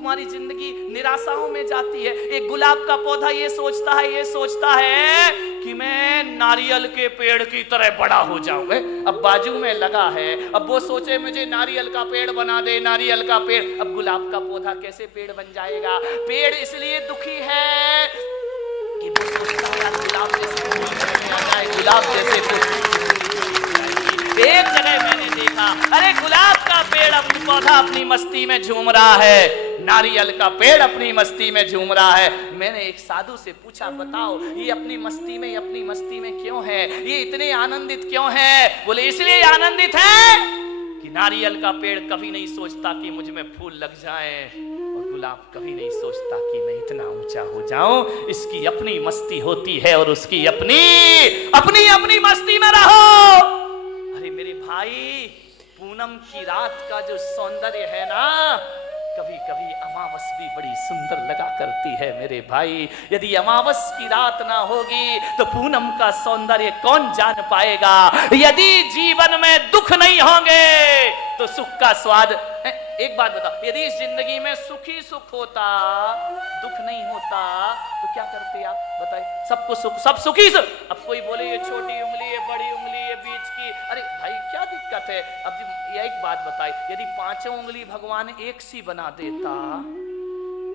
तुम्हारी जिंदगी निराशाओं में जाती है। एक गुलाब का पौधा ये सोचता है कि मैं नारियल के पेड़ की तरह बड़ा हो जाऊं। अब बाजू में लगा है, अब वो सोचे मुझे नारियल का पेड़ बना दे, नारियल का पेड़। अब गुलाब का पौधा कैसे पेड़ बन जाएगा? पेड़ इसलिए दुखी है कि वो सोचता है गुलाब जैसे फूल आ जाए, गुलाब जैसे फूल। एक जगह मैंने देखा, अरे गुलाब का पेड़ अपनी पौधा अपनी मस्ती में झूम रहा है, नारियल का पेड़ अपनी मस्ती में झूम रहा है। मैंने एक साधु से पूछा, बताओ ये अपनी मस्ती में क्यों है? ये इतने आनंदित क्यों है? बोले इसलिए आनंदित है कि नारियल का पेड़ कभी नहीं सोचता कि मुझ में फूल लग जाए, और गुलाब कभी नहीं सोचता कि मैं इतना ऊंचा हो जाऊं। इसकी अपनी मस्ती होती है और उसकी अपनी मस्ती में रहो। अरे मेरे भाई, पूनम की रात का जो सौंदर्य है ना, कभी कभी अमावस भी बड़ी सुंदर लगा करती है मेरे भाई। यदि अमावस की रात ना होगी तो पूनम का सौंदर्य कौन जान पाएगा? यदि जीवन में दुख नहीं होंगे तो सुख का स्वाद। एक बात बताओ, यदि इस जिंदगी में सुखी सुख होता, दुख नहीं होता, तो क्या करते आप? बताइए, सबको सुख, सब सुखी सुख। अब कोई बोले ये छोटी उंगली, ये बड़ी उंगली, ये बीच की, अरे भाई क्या दिक्कत है? अब ये एक बात बताइए, यदि पांचों उंगली भगवान एक सी बना देता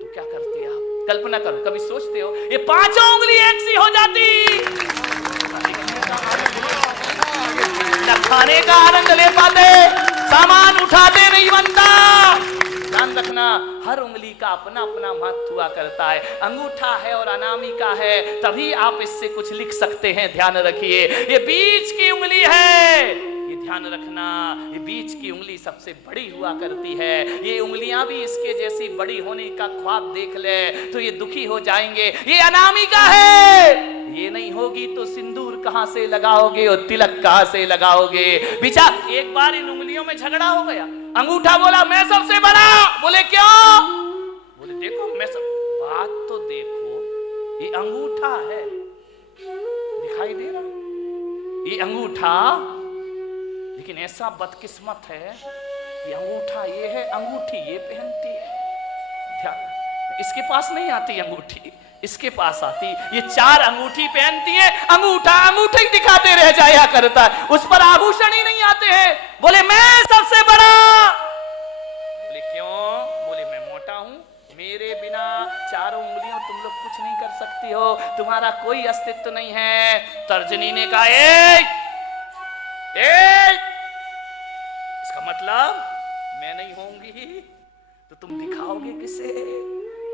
तो क्या करते आप? कल्पना करो, कभी सोचते हो ये पांचों उंगली एक सी हो जाती, न खाने का आनंद ले पाते, सामान उठाते नहीं बनता। ध्यान रखना, हर उंगली का अपना अपना महत्व हुआ करता है। अंगूठा है और अनामिका है, तभी आप इससे कुछ लिख सकते हैं। ध्यान रखिए, ये बीच की उंगली है, ये ध्यान रखना, ये बीच की उंगली सबसे बड़ी हुआ करती है। ये उंगलियां भी इसके जैसी बड़ी होने का ख्वाब देख ले तो ये दुखी हो जाएंगे। ये अनामिका है, ये नहीं होगी तो सिंदूर कहां से लगाओगे और तिलक कहां से लगाओगे? बिचा एक बार इन उंगलियों में झगड़ा हो गया। अंगूठा बोला मैं सबसे बड़ा। बोले क्यों? बोले देखो मैं सब। बात तो देखो, ये अंगूठा है, दिखाई दे रहा ये अंगूठा, लेकिन ऐसा बदकिस्मत है कि अंगूठा ये है, अंगूठी ये पहनती है। ध्यान, इसके पास नहीं आती अंगूठी, इसके पास आती। ये चार अंगूठी पहनती है, अंगूठा ही दिखाते रह जाया करता है, उस पर आभूषण ही नहीं आते हैं। बोले मैं सबसे बड़ा। बोले क्यों? बोले मैं मोटा हूं, मेरे बिना चारों उंगलियों तुम लोग कुछ नहीं कर सकती हो, तुम्हारा कोई अस्तित्व नहीं है। तर्जनी ने कहा इसका मतलब मैं नहीं होंगी तो तुम दिखाओगे किसे?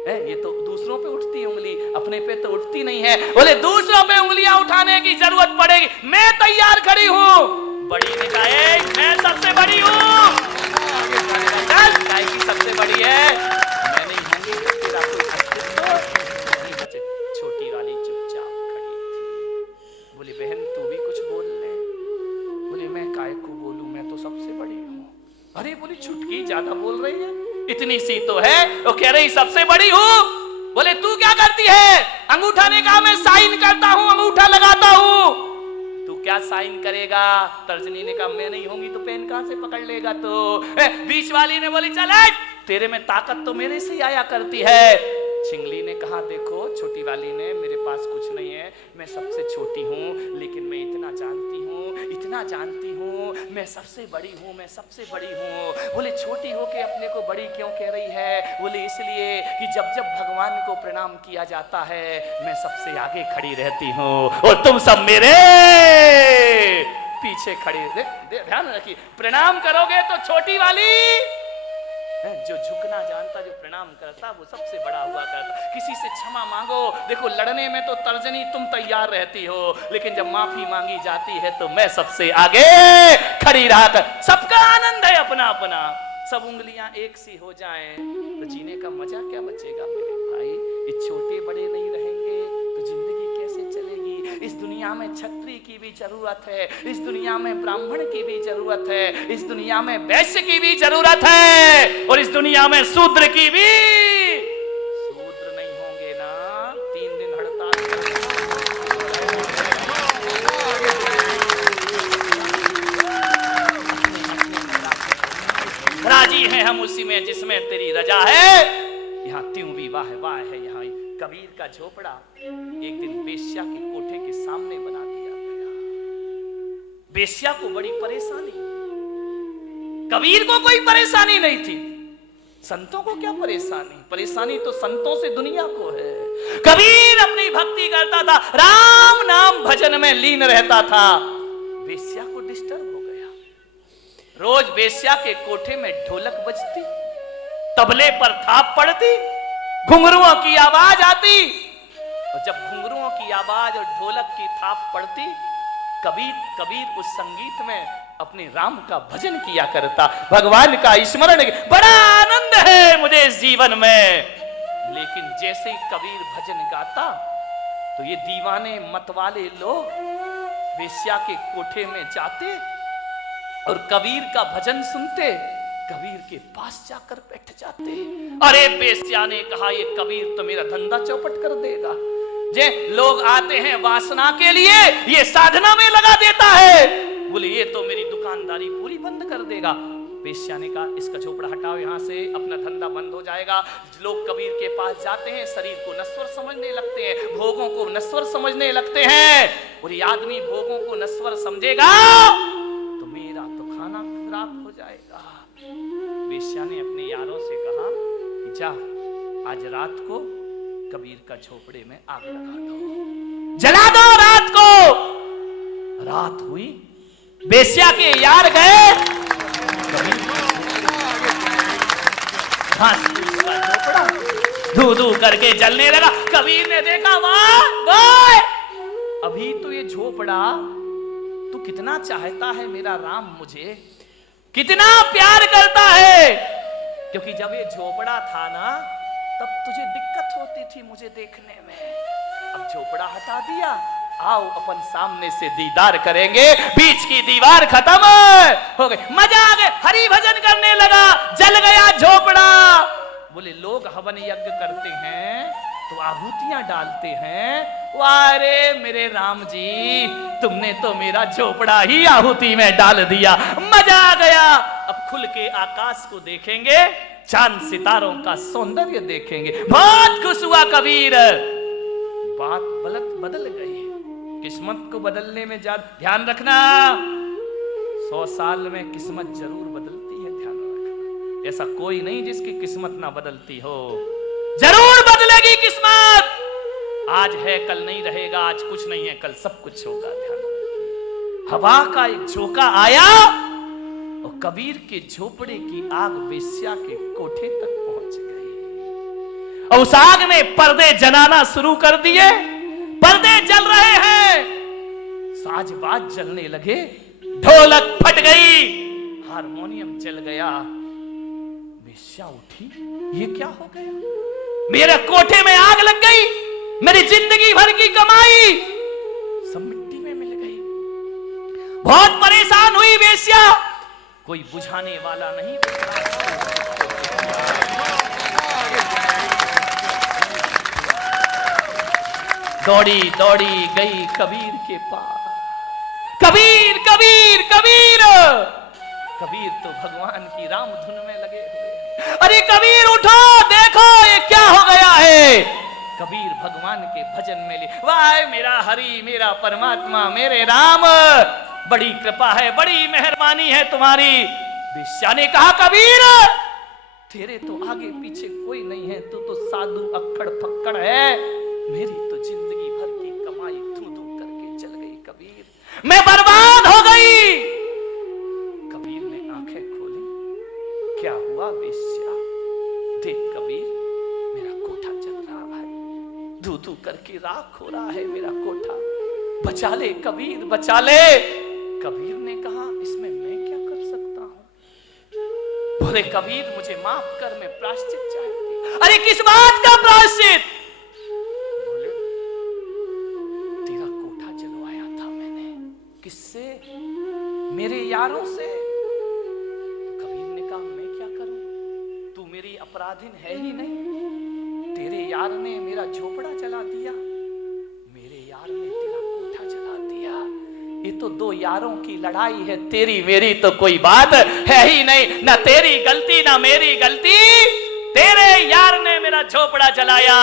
ये तो दूसरों पे उठती उंगली, अपने पे तो उठती नहीं है। बोले दूसरों पे उंगलियां उठाने की जरूरत पड़ेगी, मैं तैयार खड़ी हूं। बड़ी ने कहा मैं सबसे बड़ी हूं, सबसे बड़ी है, मैं नहीं होंगी तो तेरा कोई अस्तित्व। छोटी वाली चुपचाप खड़ी थी। बोली बहन तू भी कुछ बोल ले। बोली मैं काय को बोलूं, मैं तो सबसे बड़ी हूं। अरे बोली छुटकी ज्यादा बोल रही है, इतनी सी तो है, वो कह रही सबसे बड़ी हूं। बोले तू क्या करती है? अंगूठा ने कहा मैं साइन करता हूं, अंगूठा लगाता हूं। तू क्या साइन करेगा? तर्जनी ने कहा मैं नहीं होंगी तो पेन कहां से पकड़ लेगा? तो बीच वाली ने बोली चल तेरे में ताकत तो मेरे से ही आया करती है। छिंगली ने कहा देखो, छोटी वाली ने, मेरे पास कुछ नहीं है, मैं सबसे छोटी हूं, लेकिन मैं इतना जानती हूं, मैं सबसे बड़ी हूं, मैं सबसे बड़ी हूं। बोले छोटी होके अपने को बड़ी क्यों कह रही है? बोले इसलिए कि जब जब भगवान को प्रणाम किया जाता है मैं सबसे आगे खड़ी रहती हूं और तुम सब मेरे पीछे खड़े। ध्यान रखिए, प्रणाम करोगे तो छोटी वाली, जो झुकना जानता, जो प्रणाम करता, वो सबसे बड़ा हुआ करता। किसी से क्षमा मांगो, देखो लड़ने में तो तर्जनी तुम तैयार रहती हो, लेकिन जब माफी मांगी जाती है तो मैं सबसे आगे खड़ी रहा कर। सबका आनंद है अपना अपना। सब उंगलियां एक सी हो जाएं तो जीने का मजा क्या बचेगा मेरे भाई? ये छोटे बड़े नहीं रहेंगे तो जिंदगी कैसे चलेगी? इस दुनिया में छत्री की भी जरूरत है, इस दुनिया में ब्राह्मण की भी जरूरत है, इस दुनिया में वैश्य की भी जरूरत है, और इस दुनिया में शूद्र की भी। शूद्र नहीं होंगे ना, 3 दिन हड़ताल राजी हैं हम उसी में जिसमें तेरी रजा है। यहाँ त्यों भी वाह वाह है। यहाँ कबीर का झोपड़ा एक दिन बेश्या के कोठे के सामने बना दिया गया। बेश्या को बड़ी परेशानी, कबीर को कोई परेशानी नहीं थी। संतों को क्या परेशानी, परेशानी तो संतों से दुनिया को है। कबीर अपनी भक्ति करता था, राम नाम भजन में लीन रहता था। बेश्या को डिस्टर्ब हो गया। रोज बेश्या के कोठे में ढोलक बजती, तबले पर थाप पड़ती, घुंघरुओं की आवाज आती, और जब घुंघरुओं की आवाज और ढोलक की थाप पड़ती, कबीर उस संगीत में अपने राम का भजन किया करता, भगवान का स्मरण। बड़ा आनंद है मुझे इस जीवन में। लेकिन जैसे ही कबीर भजन गाता तो ये दीवाने मतवाले लोग वेश्या के कोठे में जाते और कबीर का भजन सुनते, कबीर के पास जाकर बैठ जाते। अरे वेश्या ने कहा, ये कबीर तो मेरा धंधा चौपट कर देगा। जे लोग आते हैं वासना के लिए, ये साधना में लगा देता है। बोले ये तो मेरी दुकानदारी पूरी बंद कर देगा। वेश्या ने कहा, इसका झोपड़ा हटाओ यहाँ से, अपना धंधा बंद हो जाएगा। लोग कबीर के पास जाते हैं, शरीर को नश्वर समझने लगते हैं, भोगों को नश्वर समझने लगते हैं। और ये आदमी भोगों को नश्वर समझेगा तो मेरा तो खाना खराब हो जाएगा। वेश्या ने अपने यारों से कहा, जा आज रात को कबीर का झोपड़े में आग लगा दो, जला दो रात को। रात हुई, बेश्या के यार गए, झोपड़ा धू धू करके जलने लगा। कबीर ने देखा, वाह, अभी तो ये झोपड़ा तू कितना चाहता है मेरा राम, मुझे कितना प्यार करता है। क्योंकि जब ये झोपड़ा था ना, तब तुझे दिक्कत होती थी मुझे देखने में। अब झोपड़ा हटा दिया, आओ अपन सामने से दीदार करेंगे। बीच की दीवार खत्म हो गई, मजा आ गया, हरि भजन करने लगा, जल गया झोपड़ा। बोले लोग हवन यज्ञ करते हैं तो आहुतियां डालते हैं, वाह रे मेरे राम जी, तुमने तो मेरा झोपड़ा ही आहुति में डाल दिया, मजा आ गया। अब खुल के आकाश को देखेंगे, चांद सितारों का सौंदर्य देखेंगे। बहुत खुश हुआ कबीर। बात बदल गई। किस्मत को बदलने में ध्यान रखना, 100 साल में किस्मत जरूर बदलती है, ध्यान रखना। ऐसा कोई नहीं जिसकी किस्मत ना बदलती हो, जरूर बदलेगी किस्मत। आज है कल नहीं रहेगा, आज कुछ नहीं है कल सब कुछ होगा, ध्यान रखिए। हवा का एक झोंका आया और कबीर के झोपड़े की आग वेश्या के कोठे तक पहुंच गई। और उस आग ने पर्दे जलाना शुरू कर दिए, पर्दे जल रहे हैं, साज-बाज जलने लगे, ढोलक फट गई, हारमोनियम जल गया। वेश्या उठी, ये क्या हो गया, मेरे कोठे में आग लग गई, मेरी जिंदगी भर की कमाई सब मिट्टी में मिल गई। बहुत परेशान हुई वेश्या, कोई बुझाने वाला नहीं। दौड़ी दौड़ी गई कबीर के पास। कबीर कबीर कबीर, कबीर तो भगवान की राम धुन में लगे हुए। अरे कबीर उठो, देखो ये क्या हो गया है। कबीर भगवान के भजन में ले, वाह मेरा हरि, मेरा परमात्मा, मेरे राम, बड़ी कृपा है, बड़ी मेहरबानी है तुम्हारी। वेश्या ने कहा, कबीर तेरे तो आगे पीछे कोई नहीं है, तू तो साधु अक्खड़ फक्कड़ है, मेरी तो जिंदगी भर की कमाई धू धू करके चल गई कबीर, मैं बर्बाद हो गई। कबीर ने आंखें खोली, क्या हुआ वेश्या, देख कबीर मेरा कोठा जल रहा है, धू धू करके राख हो रहा है मेरा कोठा, बचा ले कबीर बचा ले। कबीर ने कहा, इसमें मैं क्या कर सकता हूं। बोले कबीर मुझे माफ कर, मैं प्रायश्चित चाहती। अरे किस बात का प्रायश्चित। बोले तेरा कोठा जलवाया था मैंने, किससे, मेरे यारों से। कबीर ने कहा, मैं क्या करूं, तू मेरी अपराधीन है ही नहीं, तेरे यार ने मेरा झोपड़ा जला दिया, मेरे यार ने तेरा कोठा जला दिया, ये तो दो यारों की लड़ाई है, तेरी मेरी तो कोई बात है ही नहीं, ना तेरी गलती ना मेरी गलती, तेरे यार ने मेरा झोपड़ा जलाया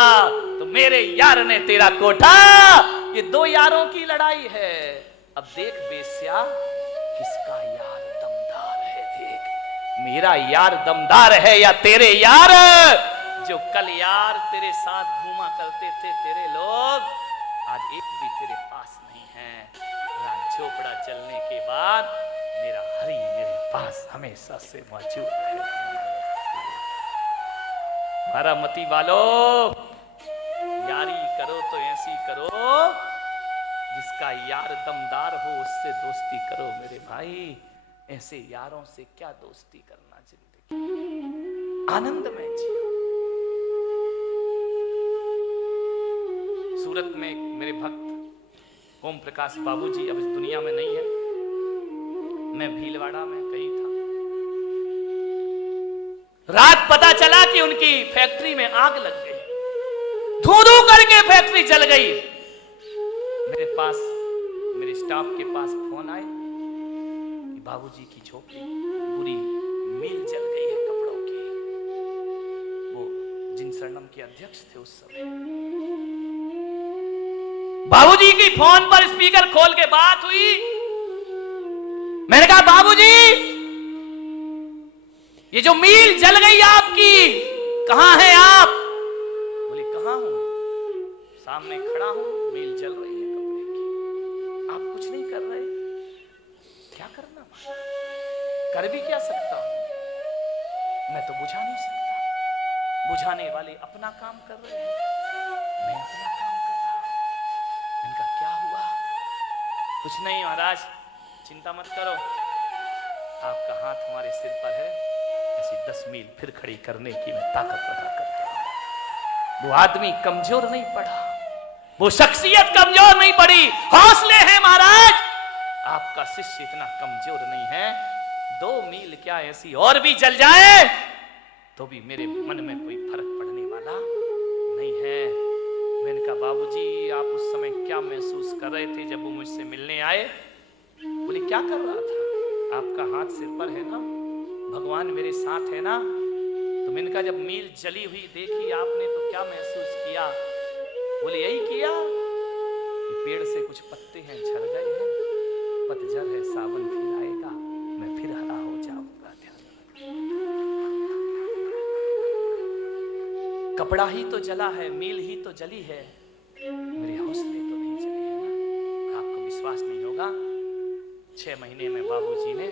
तो मेरे यार ने तेरा कोठा। ये दो यारों की लड़ाई है। अब देख बेस्या, किसका यार दमदार है। देख, मेरा यार दमदार है या तेरे यार जो कल यार तेरे साथ घूमा करते थे तेरे लोग, आज एक भी तेरे पास नहीं है। झोपड़ा जलने के बाद मेरा हरि मेरे पास हमेशा से मौजूद है। बारामती वालों, यारी करो तो ऐसी करो, जिसका यार दमदार हो उससे दोस्ती करो मेरे भाई। ऐसे यारों से क्या दोस्ती करना, जिंदगी आनंद में जियो। सूरत में मेरे भक्त ओम प्रकाश बाबूजी अब इस दुनिया में नहीं है, मैं भीलवाड़ा में कहीं था। रात पता चला कि उनकी फैक्ट्री में आग लग गई, धू धू करके फैक्ट्री जल गई। मेरे पास, मेरे स्टाफ के पास फोन आए कि बाबूजी की झोपड़ी पूरी मिल जल गई है कपड़ों की। वो जिन शरणम के अध्यक्ष थे उस समय, बाबूजी की फोन पर स्पीकर खोल के बात हुई। मैंने कहा बाबूजी, ये जो मील जल गई आपकी, कहां हैं आप? बोले कहां हूं, सामने खड़ा हूं, मील जल रही है कपड़े की, आप कुछ नहीं कर रहे। क्या करना, कर भी क्या सकता हूं, मैं तो बुझा नहीं सकता। बुझाने वाले अपना काम कर रहे हैं, मैं अपना काम कर रहा हूं। इनका क्या हुआ? कुछ नहीं महाराज, चिंता मत करो, आपका हाथ हमारे सिर पर है, ऐसी 10 मील फिर खड़ी करने की मैं ताकत पैदा करता हूं। वो आदमी कमजोर नहीं पड़ा, वो शख्सियत कमजोर नहीं पड़ी, हौसले हैं महाराज। आपका शिष्य इतना कमजोर नहीं है, 2 मील क्या ऐसी और भी जल जाए तो भी मेरे मन में कोई फर्क पड़ने वाला नहीं है। मैंने कहा बाबूजी, आप उस समय क्या महसूस कर रहे थे जब वो मुझसे मिलने आए? बोले क्या कर रहा था, आपका हाथ सिर पर है ना, भगवान मेरे साथ है ना। तो मैंने कहा जब मील जली हुई देखी आपने तो क्या महसूस किया? बोले यही किया कि पेड़ से कुछ पत्ते हैं झड़ गए हैं, पतझड़ है, सावन फिर आएगा, मैं फिर हरा हो जाऊंगा। कपड़ा ही तो जला है, मील ही तो जली है, मेरे हौसले तो नहीं जले है ना। आपको विश्वास नहीं होगा, 6 महीने में बाबूजी ने